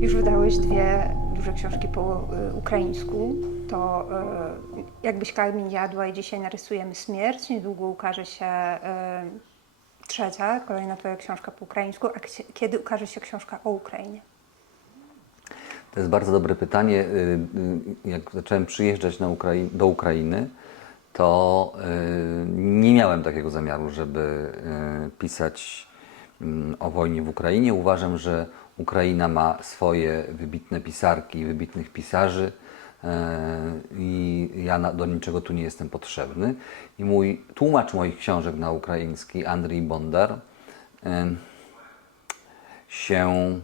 Już wydałeś dwie duże książki po ukraińsku. To jakbyś kamień jadła i dzisiaj narysujemy śmierć. Niedługo ukaże się trzecia, kolejna twoja książka po ukraińsku. A kiedy ukaże się książka o Ukrainie? To jest bardzo dobre pytanie. Jak zacząłem przyjeżdżać do Ukrainy, to nie miałem takiego zamiaru, żeby pisać o wojnie w Ukrainie. Uważam, że Ukraina ma swoje wybitne pisarki i wybitnych pisarzy i ja do niczego tu nie jestem potrzebny. I mój tłumacz moich książek na ukraiński, Andrii Bondar, się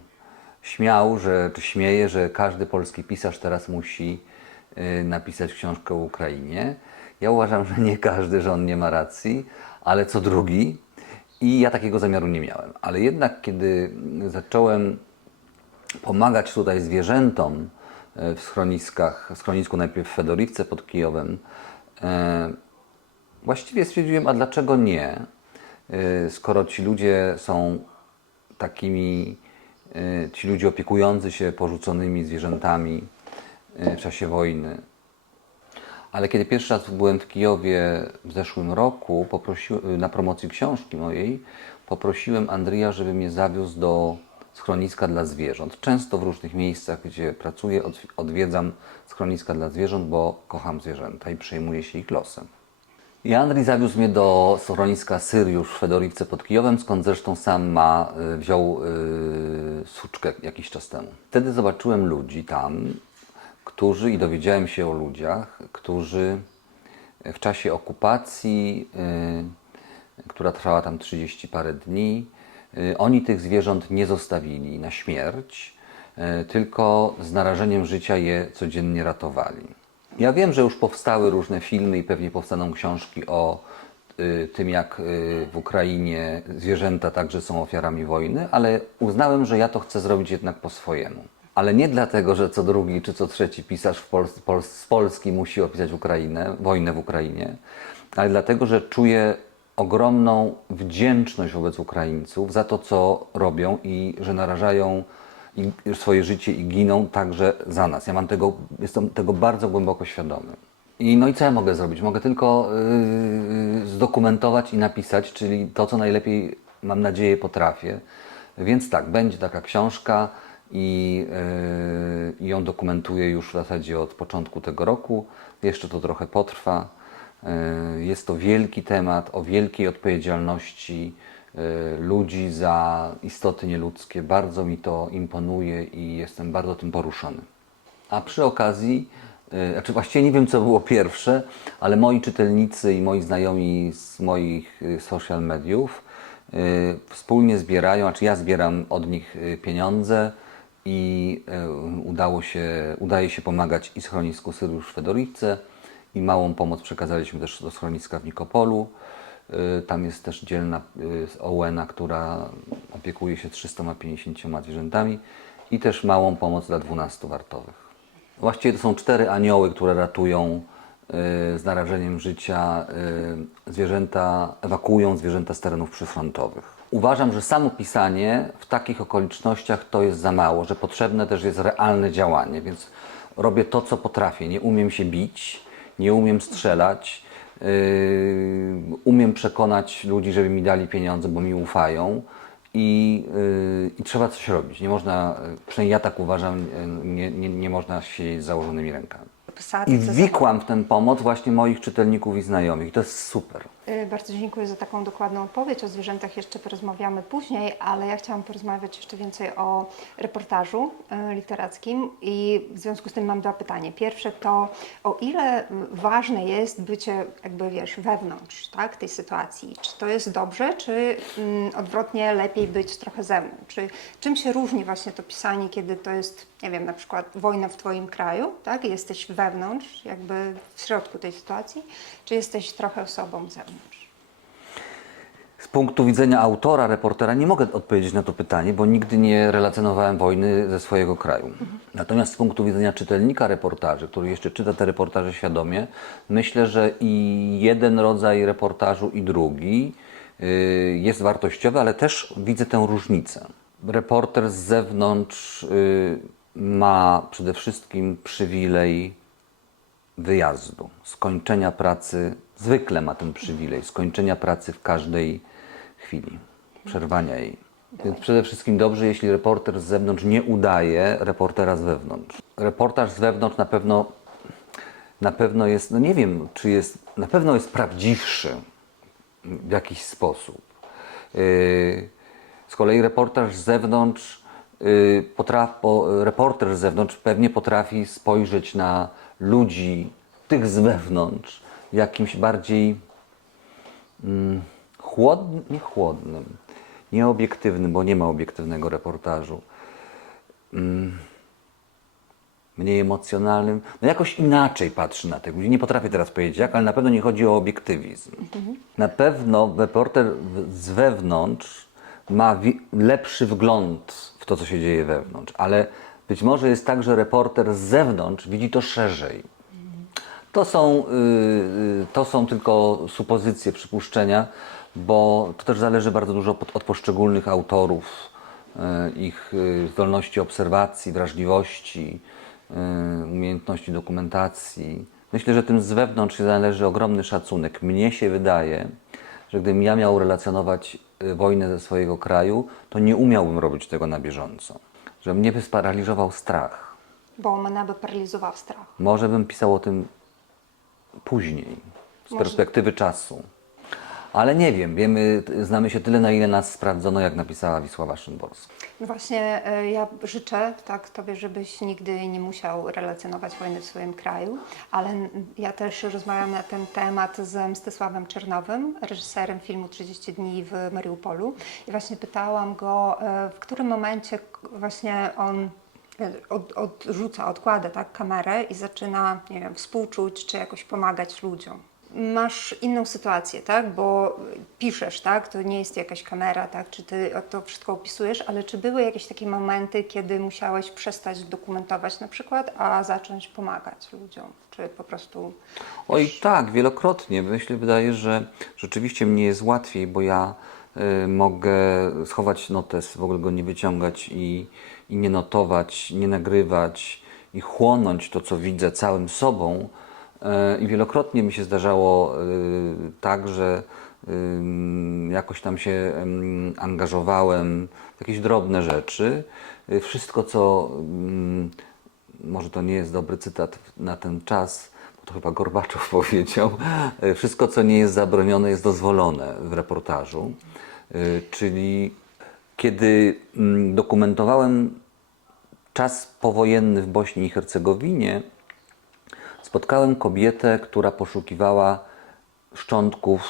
śmiał, czy śmieje, że każdy polski pisarz teraz musi napisać książkę o Ukrainie. Ja uważam, że nie każdy, że on nie ma racji, ale co drugi. I ja takiego zamiaru nie miałem. Ale jednak, kiedy zacząłem pomagać tutaj zwierzętom w schronisku najpierw w Fedorivce pod Kijowem, właściwie stwierdziłem, a dlaczego nie? Skoro ci ludzie są ci ludzie opiekujący się porzuconymi zwierzętami w czasie wojny. Ale kiedy pierwszy raz byłem w Kijowie w zeszłym roku, na promocji książki mojej, poprosiłem Andrija, żeby mnie zawiózł do schroniska dla zwierząt. Często w różnych miejscach, gdzie pracuję, odwiedzam schroniska dla zwierząt, bo kocham zwierzęta i przejmuję się ich losem. I Andrii zawiózł mnie do schroniska Syriusz w Fedorivce pod Kijowem, skąd zresztą sam wziął suczkę jakiś czas temu. Wtedy zobaczyłem ludzi tam, i dowiedziałem się o ludziach, którzy w czasie okupacji, która trwała tam 30 parę dni, oni tych zwierząt nie zostawili na śmierć, tylko z narażeniem życia je codziennie ratowali. Ja wiem, że już powstały różne filmy i pewnie powstaną książki o tym, jak w Ukrainie zwierzęta także są ofiarami wojny, ale uznałem, że ja to chcę zrobić jednak po swojemu. Ale nie dlatego, że co drugi czy co trzeci pisarz z Polski musi opisać wojnę w Ukrainie, ale dlatego, że czuję ogromną wdzięczność wobec Ukraińców za to, co robią i że narażają swoje życie i giną także za nas. Jestem tego bardzo głęboko świadomy. I co ja mogę zrobić? Mogę tylko zdokumentować i napisać, czyli to, co najlepiej, mam nadzieję, potrafię. Więc tak, będzie taka książka i ją dokumentuję już w zasadzie od początku tego roku. Jeszcze to trochę potrwa. Jest to wielki temat o wielkiej odpowiedzialności ludzi za istoty nieludzkie. Bardzo mi to imponuje i jestem bardzo tym poruszony. A przy okazji, właściwie nie wiem, co było pierwsze, ale moi czytelnicy i moi znajomi z moich social mediów wspólnie zbierają, ja zbieram od nich pieniądze i udaje się pomagać i schronisku Syriusz w Fedorivce, i małą pomoc przekazaliśmy też do schroniska w Nikopolu. Tam jest też dzielna Ołena, która opiekuje się 350 zwierzętami, i też małą pomoc dla 12 wartowych. Właściwie to są 4 anioły, które ratują z narażeniem życia ewakuują zwierzęta z terenów przyfrontowych. Uważam, że samo pisanie w takich okolicznościach to jest za mało, że potrzebne też jest realne działanie, więc robię to, co potrafię. Nie umiem się bić, nie umiem strzelać, umiem przekonać ludzi, żeby mi dali pieniądze, bo mi ufają. I trzeba coś robić. Nie można, przynajmniej ja tak uważam, nie można siedzieć z założonymi rękami. I wwikłam w tę pomoc właśnie moich czytelników i znajomych. I to jest super. Bardzo dziękuję za taką dokładną odpowiedź. O zwierzętach jeszcze porozmawiamy później, ale ja chciałam porozmawiać jeszcze więcej o reportażu literackim i w związku z tym mam 2 pytania. Pierwsze to, o ile ważne jest bycie wewnątrz, tak, tej sytuacji. Czy to jest dobrze, czy odwrotnie lepiej być trochę zewnątrz? Czym się różni właśnie to pisanie, kiedy to jest, nie wiem, na przykład wojna w Twoim kraju, tak, jesteś wewnątrz, jakby w środku tej sytuacji, czy jesteś trochę osobą z zewnątrz? Z punktu widzenia autora, reportera nie mogę odpowiedzieć na to pytanie, bo nigdy nie relacjonowałem wojny ze swojego kraju. Natomiast z punktu widzenia czytelnika reportaży, który jeszcze czyta te reportaże świadomie, myślę, że i jeden rodzaj reportażu, i drugi jest wartościowy, ale też widzę tę różnicę. Reporter z zewnątrz ma przede wszystkim przywilej wyjazdu, skończenia pracy, zwykle ma ten przywilej, skończenia pracy w każdej chwili, przerwania jej. Więc przede wszystkim dobrze, jeśli reporter z zewnątrz nie udaje reportera z wewnątrz. Reportaż z wewnątrz na pewno jest, no nie wiem, czy jest, na pewno jest prawdziwszy w jakiś sposób. Z kolei reportaż z zewnątrz, reporter z zewnątrz pewnie potrafi spojrzeć na ludzi, tych z wewnątrz, jakimś bardziej chłodnym, nieobiektywnym, bo nie ma obiektywnego reportażu, mniej emocjonalnym, no jakoś inaczej patrzy na tych ludzi. Nie potrafię teraz powiedzieć jak, ale na pewno nie chodzi o obiektywizm. Na pewno reporter z wewnątrz ma lepszy wgląd w to, co się dzieje wewnątrz, ale być może jest tak, że reporter z zewnątrz widzi to szerzej. To są tylko supozycje, przypuszczenia, bo to też zależy bardzo dużo od poszczególnych autorów, ich zdolności obserwacji, wrażliwości, umiejętności dokumentacji. Myślę, że tym z wewnątrz należy ogromny szacunek. Mnie się wydaje, że gdybym ja miał relacjonować wojnę ze swojego kraju, to nie umiałbym robić tego na bieżąco. Że mnie by sparaliżował strach. Bo мене by paraliżował strach. Może bym pisał o tym później, z perspektywy czasu. Ale nie wiem, znamy się tyle, na ile nas sprawdzono, jak napisała Wisława Szymborska. No właśnie, ja życzę tak Tobie, żebyś nigdy nie musiał relacjonować wojny w swoim kraju, ale ja też rozmawiałam na ten temat z Mstysławem Czernowym, reżyserem filmu 30 dni w Mariupolu i właśnie pytałam go, w którym momencie właśnie on odkłada tak kamerę i zaczyna, nie wiem, współczuć czy jakoś pomagać ludziom. Masz inną sytuację, tak? Bo piszesz, tak? To nie jest jakaś kamera, tak? Czy ty to wszystko opisujesz, ale czy były jakieś takie momenty, kiedy musiałeś przestać dokumentować na przykład, a zacząć pomagać ludziom? Czy po prostu... Oj tak, wielokrotnie. Wydaje, że rzeczywiście mnie jest łatwiej, bo ja mogę schować notes, w ogóle go nie wyciągać i nie notować, nie nagrywać i chłonąć to, co widzę całym sobą. I wielokrotnie mi się zdarzało tak, że jakoś tam się angażowałem w jakieś drobne rzeczy. Wszystko, co, może to nie jest dobry cytat na ten czas, bo to chyba Gorbaczow powiedział, wszystko, co nie jest zabronione, jest dozwolone w reportażu. Czyli kiedy dokumentowałem czas powojenny w Bośni i Hercegowinie, spotkałem kobietę, która poszukiwała szczątków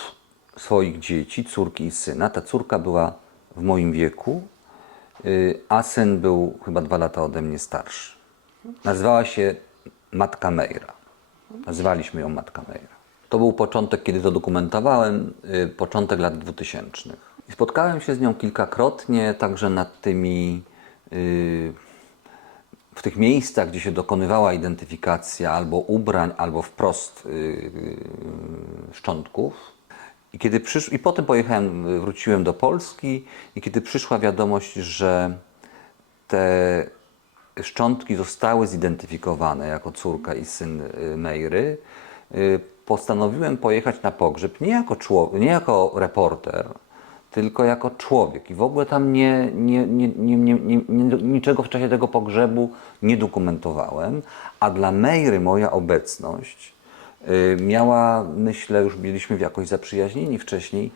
swoich dzieci, córki i syna. Ta córka była w moim wieku, a syn był chyba 2 lata ode mnie starszy. Nazywała się Matka Mejra. Nazywaliśmy ją Matka Mejra. To był początek, kiedy to dokumentowałem, początek lat 2000. I spotkałem się z nią kilkakrotnie, także nad tymi... w tych miejscach, gdzie się dokonywała identyfikacja albo ubrań, albo wprost szczątków. I potem wróciłem do Polski i kiedy przyszła wiadomość, że te szczątki zostały zidentyfikowane jako córka i syn Mejry, postanowiłem pojechać na pogrzeb nie jako reporter, tylko jako człowiek. I w ogóle tam niczego w czasie tego pogrzebu nie dokumentowałem, a dla Mejry moja obecność miała, myślę, już byliśmy jakoś zaprzyjaźnieni wcześniej,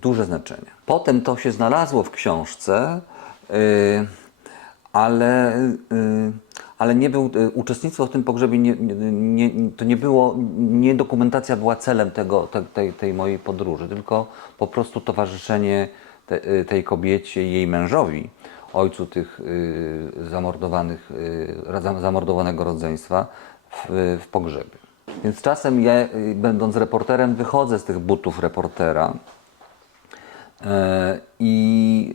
duże znaczenie. Potem to się znalazło w książce, ale nie był, uczestnictwo w tym pogrzebie nie dokumentacja była celem tej mojej podróży, tylko po prostu towarzyszenie tej kobiecie i jej mężowi, ojcu tych zamordowanego rodzeństwa w pogrzebie. Więc czasem ja, będąc reporterem, wychodzę z tych butów reportera i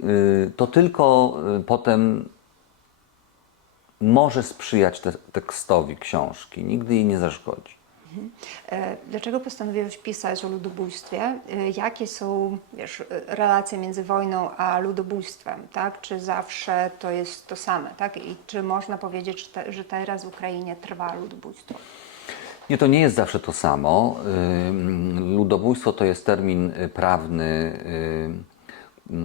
to tylko potem może sprzyjać tekstowi książki, nigdy jej nie zaszkodzi. Dlaczego postanowiłeś pisać o ludobójstwie? Jakie są, wiesz, relacje między wojną a ludobójstwem, tak? Czy zawsze to jest to same, tak? I czy można powiedzieć, że teraz w Ukrainie trwa ludobójstwo? Nie, to nie jest zawsze to samo. Ludobójstwo to jest termin prawny,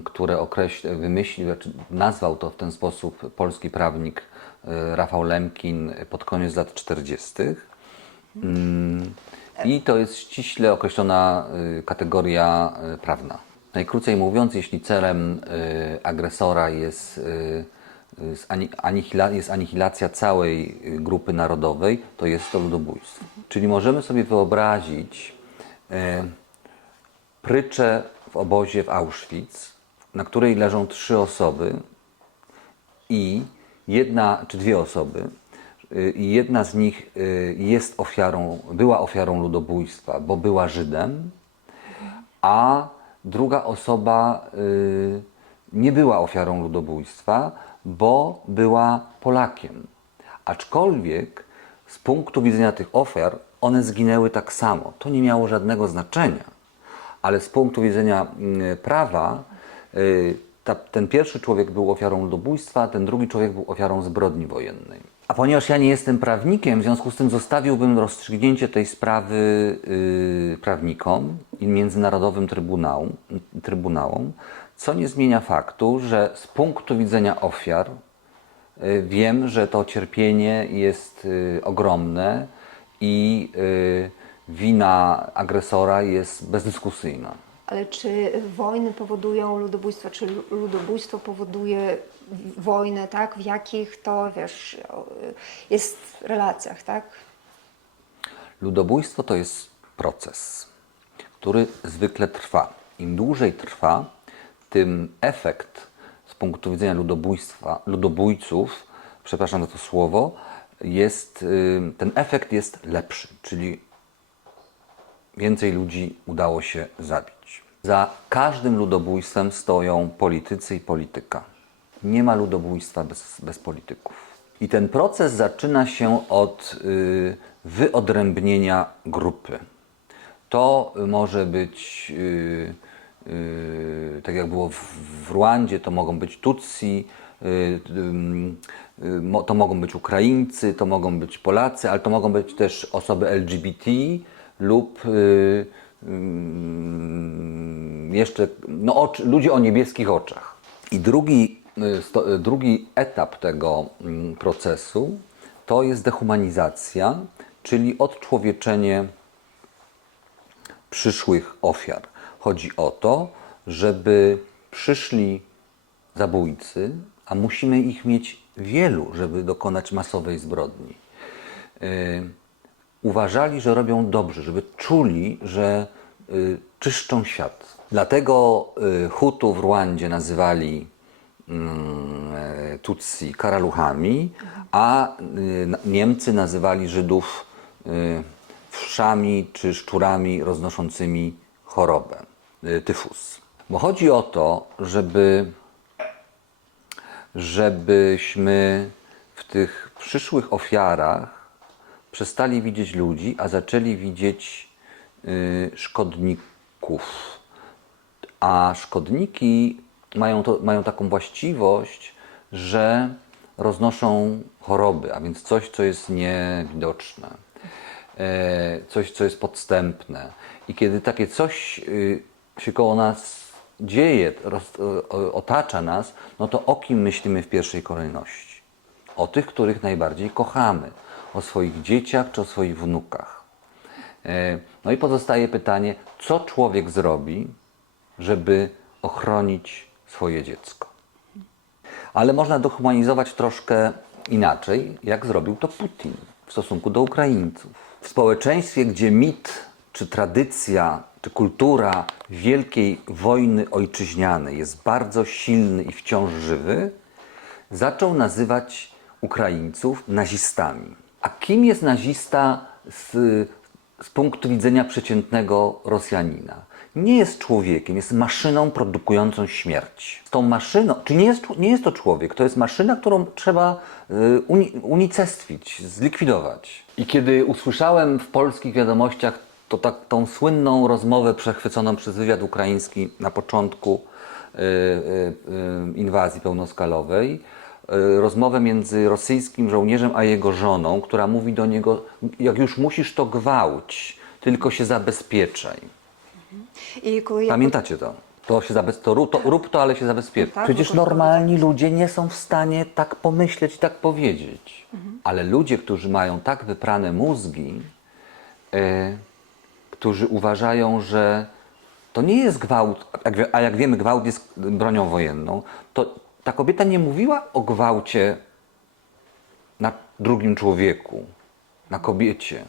które wymyślił, znaczy nazwał to w ten sposób polski prawnik Rafał Lemkin pod koniec lat 40. I to jest ściśle określona kategoria prawna. Najkrócej mówiąc, jeśli celem agresora jest anihilacja całej grupy narodowej, to jest to ludobójstwo. Czyli możemy sobie wyobrazić pryczę w obozie w Auschwitz, na której leżą 3 osoby i jedna czy 2 osoby, i jedna z nich była ofiarą ludobójstwa, bo była Żydem, a druga osoba nie była ofiarą ludobójstwa, bo była Polakiem. Aczkolwiek z punktu widzenia tych ofiar one zginęły tak samo. To nie miało żadnego znaczenia. Ale z punktu widzenia prawa ten pierwszy człowiek był ofiarą ludobójstwa, ten drugi człowiek był ofiarą zbrodni wojennej. A ponieważ ja nie jestem prawnikiem, w związku z tym zostawiłbym rozstrzygnięcie tej sprawy prawnikom i międzynarodowym trybunałom, co nie zmienia faktu, że z punktu widzenia ofiar wiem, że to cierpienie jest ogromne i wina agresora jest bezdyskusyjna. Ale czy wojny powodują ludobójstwo, czy ludobójstwo powoduje wojnę, tak? W jakich to, wiesz, jest relacjach, tak? Ludobójstwo to jest proces, który zwykle trwa. Im dłużej trwa, tym efekt z punktu widzenia ludobójców, przepraszam za to słowo, ten efekt jest lepszy, czyli więcej ludzi udało się zabić. Za każdym ludobójstwem stoją politycy i polityka. Nie ma ludobójstwa bez polityków. I ten proces zaczyna się od wyodrębnienia grupy. To może być, tak jak było w Rwandzie, to mogą być Tutsi, to mogą być Ukraińcy, to mogą być Polacy, ale to mogą być też osoby LGBT lub jeszcze ludzie o niebieskich oczach. I drugi etap tego procesu to jest dehumanizacja, czyli odczłowieczenie przyszłych ofiar. Chodzi o to, żeby przyszli zabójcy, a musimy ich mieć wielu, żeby dokonać masowej zbrodni, uważali, że robią dobrze, żeby czuli, że czyszczą świat. Dlatego Hutu w Rwandzie nazywali Tutsi karaluchami, a Niemcy nazywali Żydów wszami czy szczurami roznoszącymi chorobę, tyfus. Bo chodzi o to, żebyśmy w tych przyszłych ofiarach przestali widzieć ludzi, a zaczęli widzieć szkodników. A szkodniki mają taką właściwość, że roznoszą choroby, a więc coś, co jest niewidoczne, coś, co jest podstępne. I kiedy takie coś się koło nas dzieje, otacza nas, no to o kim myślimy w pierwszej kolejności? O tych, których najbardziej kochamy. O swoich dzieciach czy o swoich wnukach. No i pozostaje pytanie, co człowiek zrobi, żeby ochronić swoje dziecko. Ale można dehumanizować troszkę inaczej, jak zrobił to Putin w stosunku do Ukraińców. W społeczeństwie, gdzie mit, czy tradycja, czy kultura wielkiej wojny ojczyźnianej jest bardzo silny i wciąż żywy, zaczął nazywać Ukraińców nazistami. A kim jest nazista z punktu widzenia przeciętnego Rosjanina? nie jest człowiekiem, jest maszyną produkującą śmierć. Z tą maszyną, czy nie jest to człowiek, to jest maszyna, którą trzeba unicestwić, zlikwidować. I kiedy usłyszałem w polskich wiadomościach tą słynną rozmowę przechwyconą przez wywiad ukraiński na początku inwazji pełnoskalowej, rozmowę między rosyjskim żołnierzem a jego żoną, która mówi do niego: jak już musisz, to gwałć, tylko się zabezpieczaj. I коли я Pamiętacie to? Rób to, ale się zabezpieczaj. Tak, Przecież wykorzystywać. normalni ludzie nie są w stanie tak pomyśleć i tak powiedzieć. Ale ludzie, którzy mają tak wyprane mózgi, którzy uważają, że to nie jest gwałt, a jak wiemy, gwałt jest bronią wojenną, to ta kobieta nie mówiła o gwałcie na drugim człowieku, na kobiecie.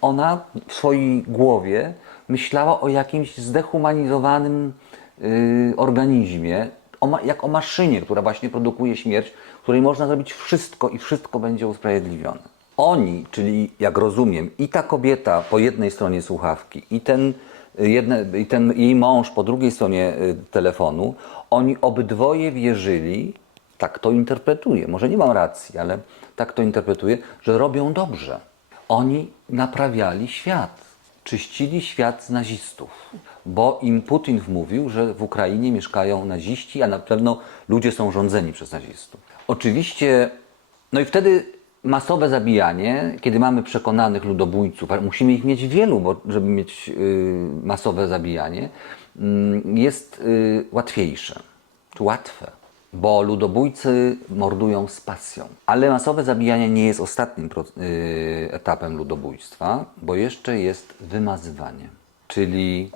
Ona w swojej głowie myślała o jakimś zdehumanizowanym organizmie, jak o maszynie, która właśnie produkuje śmierć, której można zrobić wszystko i wszystko będzie usprawiedliwione. Oni, czyli jak rozumiem, i ta kobieta po jednej stronie słuchawki, i ten jej mąż po drugiej stronie telefonu, oni obydwoje wierzyli, tak to interpretuję, może nie mam racji, ale tak to interpretuję, że robią dobrze. Oni naprawiali świat, czyścili świat z nazistów, bo im Putin wmówił, że w Ukrainie mieszkają naziści, a na pewno ludzie są rządzeni przez nazistów. Oczywiście, no i wtedy masowe zabijanie, kiedy mamy przekonanych ludobójców, ale musimy ich mieć wielu, żeby mieć masowe zabijanie, jest łatwiejsze, czy łatwe. Bo ludobójcy mordują z pasją. Ale masowe zabijanie nie jest ostatnim etapem ludobójstwa, bo jeszcze jest wymazywanie. Czyli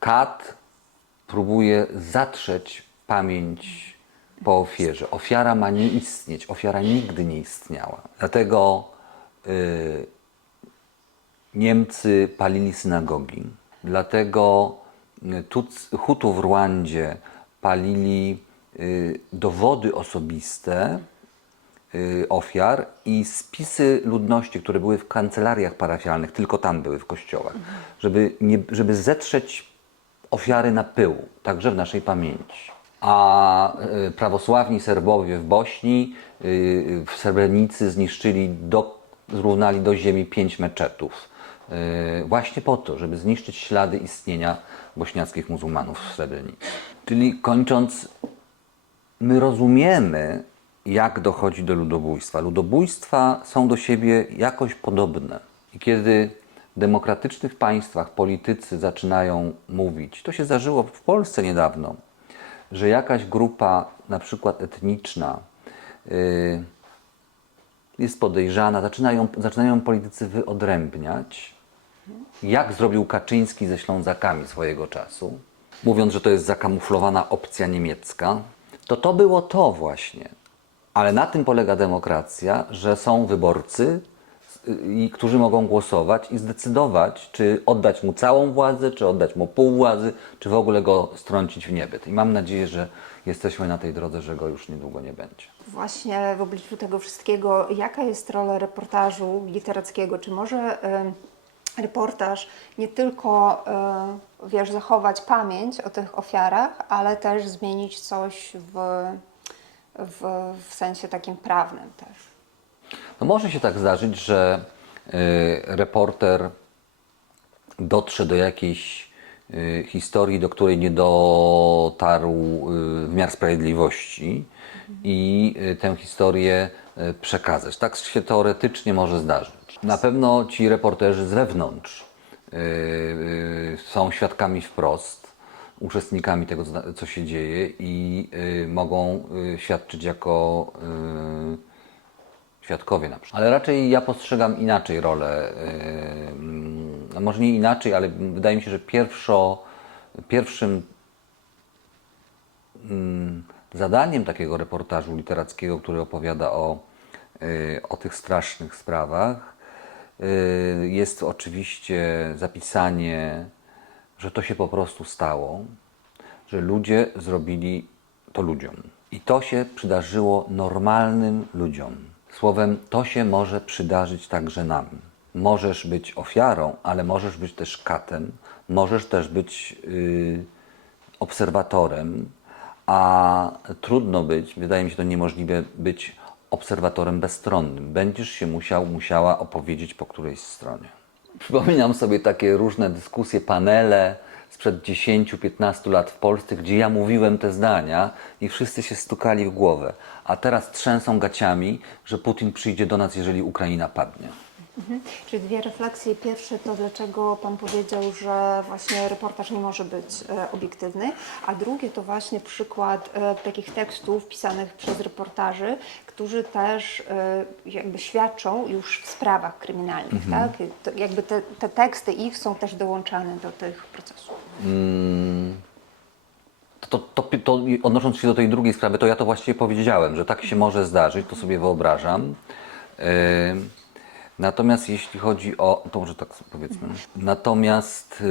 kat próbuje zatrzeć pamięć po ofierze. Ofiara ma nie istnieć. Ofiara nigdy nie istniała. Dlatego Niemcy palili synagogi. Dlatego Hutu w Rwandzie palili dowody osobiste ofiar i spisy ludności, które były w kancelariach parafialnych, tylko tam były, w kościołach, żeby zetrzeć ofiary na pył, także w naszej pamięci. A prawosławni Serbowie w Bośni, w Srebrenicy zrównali do ziemi 5 meczetów. Właśnie po to, żeby zniszczyć ślady istnienia bośniackich muzułmanów w Srebrenicy. Czyli kończąc, my rozumiemy, jak dochodzi do ludobójstwa. Ludobójstwa są do siebie jakoś podobne. I kiedy w demokratycznych państwach politycy zaczynają mówić, to się zdarzyło w Polsce niedawno, że jakaś grupa, na przykład etniczna, jest podejrzana, zaczynają politycy wyodrębniać, jak zrobił Kaczyński ze Ślązakami swojego czasu, mówiąc, że to jest zakamuflowana opcja niemiecka, to było to właśnie. Ale na tym polega demokracja, że są wyborcy, którzy mogą głosować i zdecydować, czy oddać mu całą władzę, czy oddać mu pół władzy, czy w ogóle go strącić w niebyt. I mam nadzieję, że jesteśmy na tej drodze, że go już niedługo nie będzie. Właśnie w obliczu tego wszystkiego, jaka jest rola reportażu literackiego? Czy może reportaż nie tylko zachować pamięć o tych ofiarach, ale też zmienić coś w sensie takim prawnym też? No może się tak zdarzyć, że reporter dotrze do jakiejś historii, do której nie dotarł wymiar sprawiedliwości i tę historię przekazać. Tak się teoretycznie może zdarzyć. Na pewno ci reporterzy z wewnątrz są świadkami wprost, uczestnikami tego, co się dzieje i mogą świadczyć jako świadkowie na przykład. Ale raczej ja postrzegam inaczej rolę, no może nie inaczej, ale wydaje mi się, że pierwszym zadaniem takiego reportażu literackiego, który opowiada o tych strasznych sprawach, jest oczywiście zapisanie, że to się po prostu stało, że ludzie zrobili to ludziom. I to się przydarzyło normalnym ludziom. Słowem, to się może przydarzyć także nam. Możesz być ofiarą, ale możesz być też katem, możesz też być obserwatorem, a trudno być, wydaje mi się to niemożliwe, być obserwatorem bezstronnym. Będziesz się musiała opowiedzieć po którejś stronie. Przypominam sobie takie różne dyskusje, panele sprzed 10-15 lat w Polsce, gdzie ja mówiłem te zdania i wszyscy się stukali w głowę. A teraz trzęsą gaciami, że Putin przyjdzie do nas, jeżeli Ukraina padnie. Czyli dwie refleksje. Pierwsze to, dlaczego Pan powiedział, że właśnie reportaż nie może być obiektywny, a drugie to właśnie przykład takich tekstów pisanych przez reportaży, którzy też jakby świadczą już w sprawach kryminalnych, tak? I to, jakby te teksty ich są też dołączane do tych procesów. To odnosząc się do tej drugiej sprawy, to ja to właściwie powiedziałem, że tak się może zdarzyć, to sobie wyobrażam. Natomiast jeśli chodzi o, to może tak powiedzmy, natomiast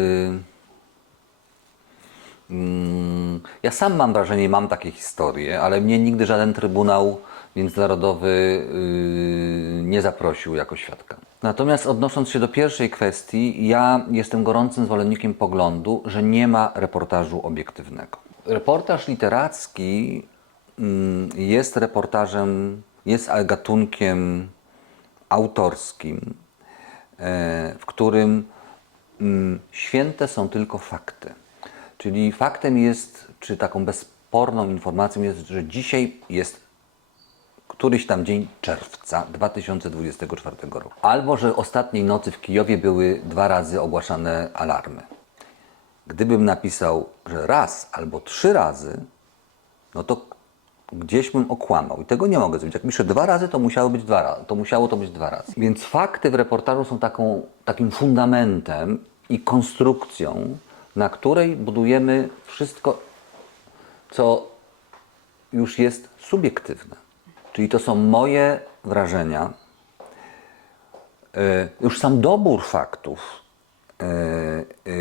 ja sam mam wrażenie, mam takie historie, ale mnie nigdy żaden trybunał międzynarodowy nie zaprosił jako świadka. Natomiast odnosząc się do pierwszej kwestii, ja jestem gorącym zwolennikiem poglądu, że nie ma reportażu obiektywnego. Reportaż literacki jest reportażem, jest gatunkiem autorskim, w którym święte są tylko fakty. Czyli faktem jest, czy taką bezsporną informacją jest, że dzisiaj jest któryś tam dzień czerwca 2024 roku. Albo, że ostatniej nocy w Kijowie były 2 razy ogłaszane alarmy. Gdybym napisał, że raz albo 3 razy, no to gdzieś bym okłamał. I tego nie mogę zrobić. Jak piszę 2 razy, to musiało być 2 razy. To musiało to być 2 razy. Więc fakty w reportażu są takim fundamentem i konstrukcją, na której budujemy wszystko, co już jest subiektywne. Czyli to są moje wrażenia. Już sam dobór faktów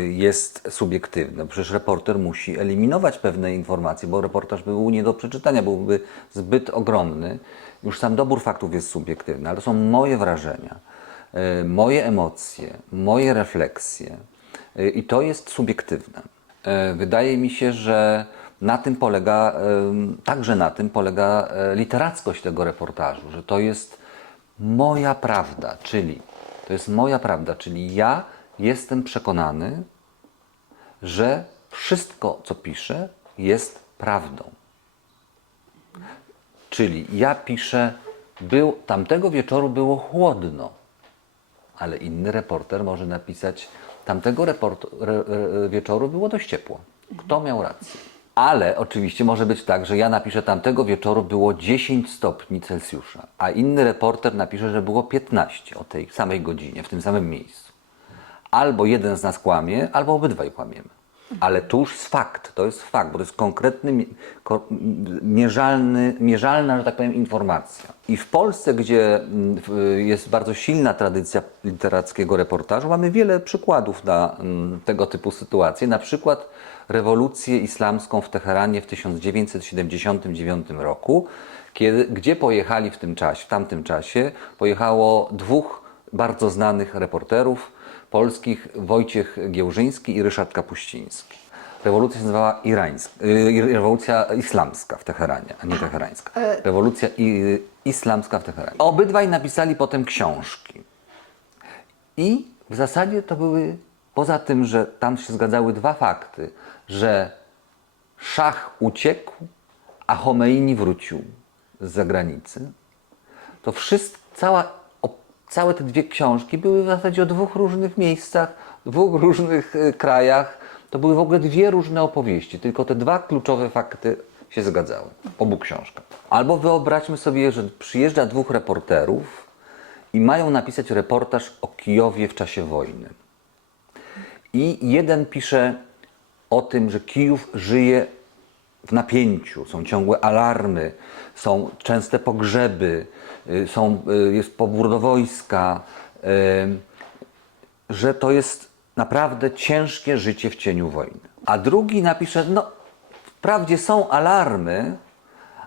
jest subiektywny. Przecież reporter musi eliminować pewne informacje, bo reportaż by był nie do przeczytania, byłby zbyt ogromny. Już sam dobór faktów jest subiektywny, ale to są moje wrażenia, moje emocje, moje refleksje i to jest subiektywne. Wydaje mi się, że na tym polega, także na tym polega literackość tego reportażu, że to jest moja prawda, czyli ja jestem przekonany, że wszystko, co piszę, jest prawdą. Czyli ja piszę, tamtego wieczoru było chłodno, ale inny reporter może napisać, tamtego wieczoru było dość ciepło. Kto miał rację? Ale oczywiście może być tak, że ja napiszę, tamtego wieczoru było 10 stopni Celsjusza, a inny reporter napisze, że było 15 o tej samej godzinie, w tym samym miejscu. Albo jeden z nas kłamie, albo obydwaj kłamiemy. Ale to już jest fakt, bo to jest konkretny, mierzalna, że tak powiem, informacja. I w Polsce, gdzie jest bardzo silna tradycja literackiego reportażu, mamy wiele przykładów na tego typu sytuacje. Na przykład rewolucję islamską w Teheranie w 1979 roku, gdzie pojechali w tamtym czasie, pojechało 2 bardzo znanych reporterów polskich, Wojciech Giełżyński i Ryszard Kapuściński. Rewolucja się nazywała rewolucja islamska w Teheranie, a nie teherańska. Rewolucja islamska w Teheranie. Obydwaj napisali potem książki. I w zasadzie to były, poza tym, że tam się zgadzały 2 fakty, że szach uciekł, a Chomeini wrócił z zagranicy, to całe te 2 książki były w zasadzie o 2 różnych miejscach, 2 różnych krajach. To były w ogóle 2 różne opowieści, tylko te 2 kluczowe fakty się zgadzały w obu książkach. Albo wyobraźmy sobie, że przyjeżdża 2 reporterów i mają napisać reportaż o Kijowie w czasie wojny. I jeden pisze o tym, że Kijów żyje w napięciu, są ciągłe alarmy, są częste pogrzeby, jest pobór do wojska, że to jest naprawdę ciężkie życie w cieniu wojny. A drugi napisze, no wprawdzie są alarmy,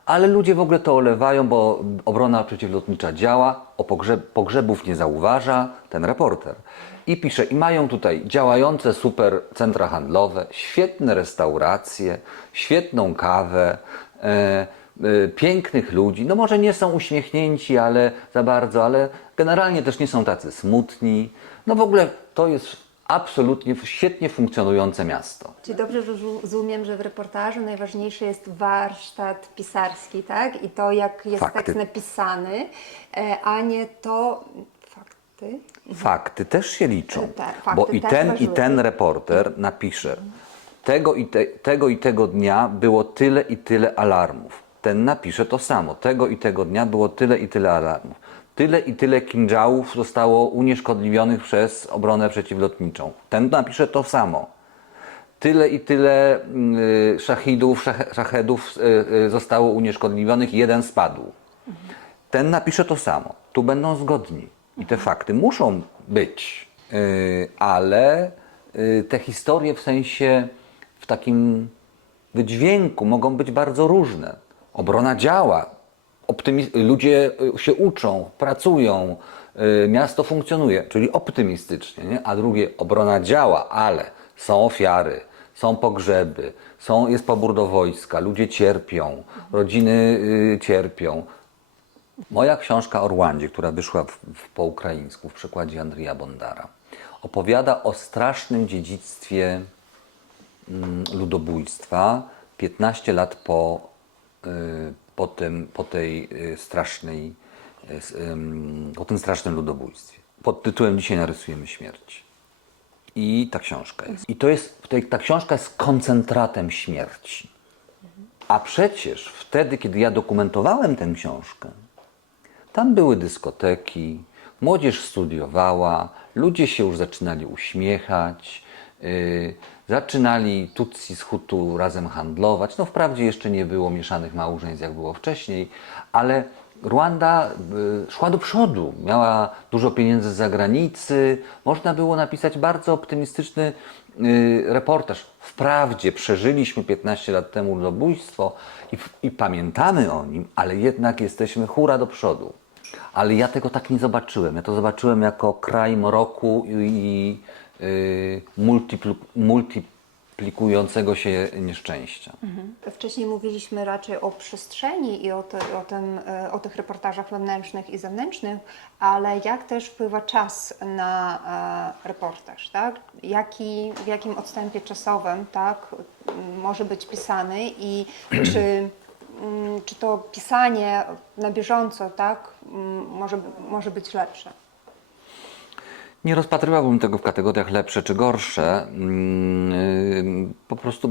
ale ludzie w ogóle to olewają, bo obrona przeciwlotnicza działa, pogrzebów nie zauważa ten reporter. I pisze, i mają tutaj działające super centra handlowe, świetne restauracje, świetną kawę, pięknych ludzi. No może nie są uśmiechnięci, ale za bardzo, ale generalnie też nie są tacy smutni. No w ogóle to jest absolutnie świetnie funkcjonujące miasto. Czyli dobrze rozumiem, że w reportażu najważniejszy jest warsztat pisarski, tak? I to, jak jest Fakty. tekst napisany, a nie to... Fakty? Fakty też się liczą, Tak, fakty bo i też ten, i ważne. ten reporter napisze, tego i tego dnia było tyle i tyle alarmów. Ten napisze to samo, tego i tego dnia było tyle i tyle alarmów. Tyle i tyle kinżałów zostało unieszkodliwionych przez obronę przeciwlotniczą. Ten napisze to samo. Tyle i tyle szachedów zostało unieszkodliwionych, jeden spadł. Ten napisze to samo. Tu będą zgodni. I te fakty muszą być. Ale te historie w sensie, w takim wydźwięku mogą być bardzo różne. Obrona działa. Ludzie się uczą, pracują, miasto funkcjonuje, czyli optymistycznie, nie? A drugie, obrona działa, ale są ofiary, są pogrzeby, jest pobór do wojska, ludzie cierpią, rodziny cierpią. Moja książka o Rwandzie, która wyszła po ukraińsku w przekładzie Andrija Bondara, opowiada o strasznym dziedzictwie ludobójstwa 15 lat po tym strasznym ludobójstwie. Pod tytułem Dzisiaj narysujemy śmierć. I ta książka jest. I ta książka jest koncentratem śmierci. A przecież wtedy, kiedy ja dokumentowałem tę książkę, tam były dyskoteki, młodzież studiowała, ludzie się już zaczynali uśmiechać, zaczynali Tutsi z Hutu razem handlować. No wprawdzie jeszcze nie było mieszanych małżeństw, jak było wcześniej, ale Rwanda szła do przodu, miała dużo pieniędzy z zagranicy, można było napisać bardzo optymistyczny reportaż. Wprawdzie przeżyliśmy 15 lat temu ludobójstwo i pamiętamy o nim, ale jednak jesteśmy hura do przodu. Ale ja tego tak nie zobaczyłem. Ja to zobaczyłem jako kraj mroku i multiplikującego się nieszczęścia. Wcześniej mówiliśmy raczej o przestrzeni i o tych reportażach wewnętrznych i zewnętrznych, ale jak też wpływa czas na reportaż, tak? W jakim odstępie czasowym, tak, może być pisany i czy to pisanie na bieżąco, tak, może być lepsze? Nie rozpatrywałbym tego w kategoriach lepsze czy gorsze. Po prostu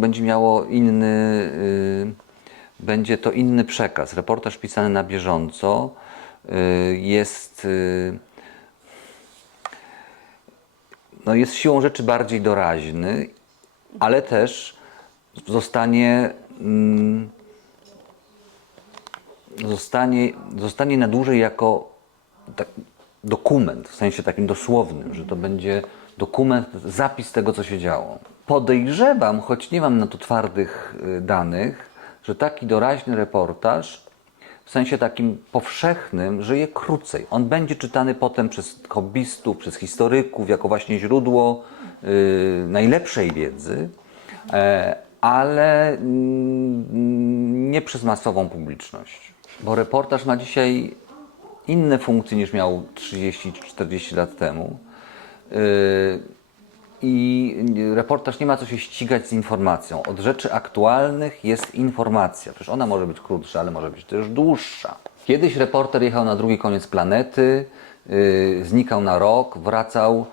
będzie to inny przekaz. Reportaż pisany na bieżąco jest siłą rzeczy bardziej doraźny, ale też zostanie na dłużej jako dokument, w sensie takim dosłownym, że to będzie dokument, zapis tego, co się działo. Podejrzewam, choć nie mam na to twardych danych, że taki doraźny reportaż w sensie takim powszechnym żyje krócej. On będzie czytany potem przez hobbystów, przez historyków, jako właśnie źródło najlepszej wiedzy, ale nie przez masową publiczność. Bo reportaż ma dzisiaj inne funkcje niż miał 30-40 lat temu. I reportaż nie ma co się ścigać z informacją. Od rzeczy aktualnych jest informacja. Przecież ona może być krótsza, ale może być też dłuższa. Kiedyś reporter jechał na drugi koniec planety, znikał na rok, wracał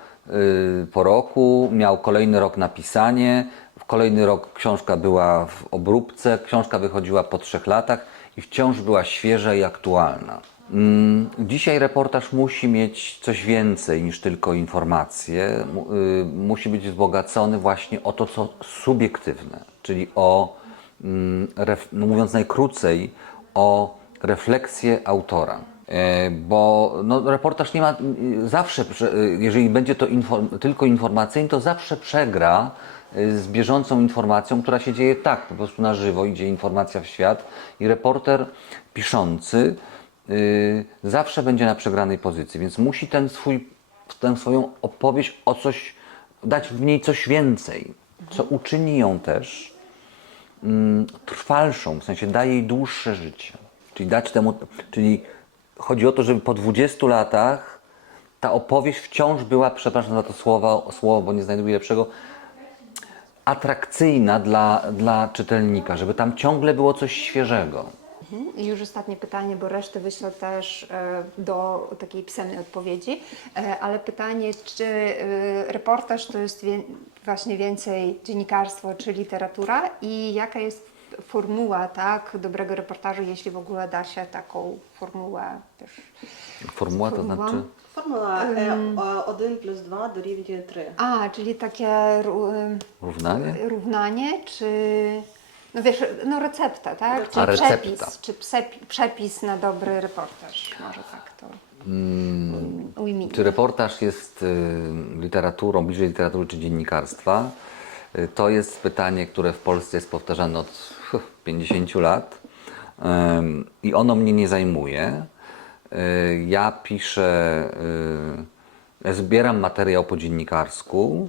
po roku, miał kolejny rok na pisanie, w kolejny rok książka była w obróbce, książka wychodziła po 3 latach i wciąż była świeża i aktualna. Dzisiaj reportaż musi mieć coś więcej niż tylko informacje. Musi być wzbogacony właśnie o to, co subiektywne, czyli mówiąc najkrócej, o refleksję autora. Bo reportaż nie ma zawsze, jeżeli będzie to tylko informacyjny, to zawsze przegra z bieżącą informacją, która się dzieje tak, po prostu na żywo, idzie informacja w świat i reporter piszący zawsze będzie na przegranej pozycji, więc musi tę swoją opowieść o coś, dać w niej coś więcej, co uczyni ją też trwalszą, w sensie daje jej dłuższe życie. Czyli chodzi o to, żeby po 20 latach ta opowieść wciąż była, przepraszam za to słowo, bo nie znajduję lepszego, atrakcyjna dla czytelnika, żeby tam ciągle było coś świeżego. I już ostatnie pytanie, bo resztę wyślę też do takiej pisemnej odpowiedzi, ale pytanie, czy reportaż to jest właśnie więcej dziennikarstwo czy literatura i jaka jest formuła, tak, dobrego reportażu, jeśli w ogóle da się taką formułę też. Formuła to Formuła? znaczy Формула 1 плюс 2 дорівнює 3. A, czyli takie równanie? równanie, czy no wiesz, no recepta, tak? Czyli recepta. przepis, czy przepis na dobry reportaż, może tak to ujmijmy. Czy reportaż jest literaturą, bliżej literatury czy dziennikarstwa? To jest pytanie, które w Polsce jest powtarzane od 50 lat i ono mnie nie zajmuje. Ja piszę, zbieram materiał po dziennikarsku,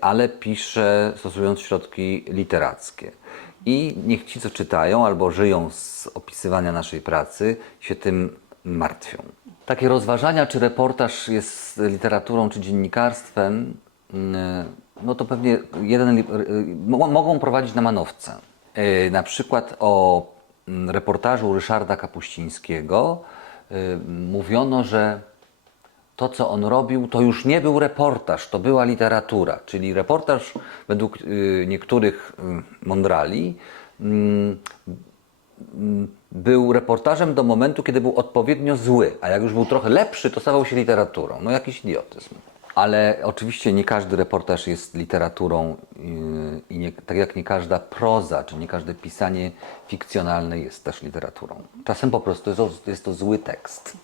ale piszę stosując środki literackie. I niech ci, co czytają albo żyją z opisywania naszej pracy, się tym martwią. Takie rozważania, czy reportaż jest literaturą, czy dziennikarstwem, no to pewnie mogą prowadzić na manowce. Na przykład o reportażu Ryszarda Kapuścińskiego mówiono, że to, co on robił, to już nie był reportaż, to była literatura. Czyli reportaż według niektórych mądrali był reportażem do momentu, kiedy był odpowiednio zły, a jak już był trochę lepszy, to stawał się literaturą. No jakiś idiotyzm. Ale oczywiście nie każdy reportaż jest literaturą i tak jak nie każda proza, czy nie każde pisanie fikcjonalne jest też literaturą. Czasem po prostu jest to zły tekst.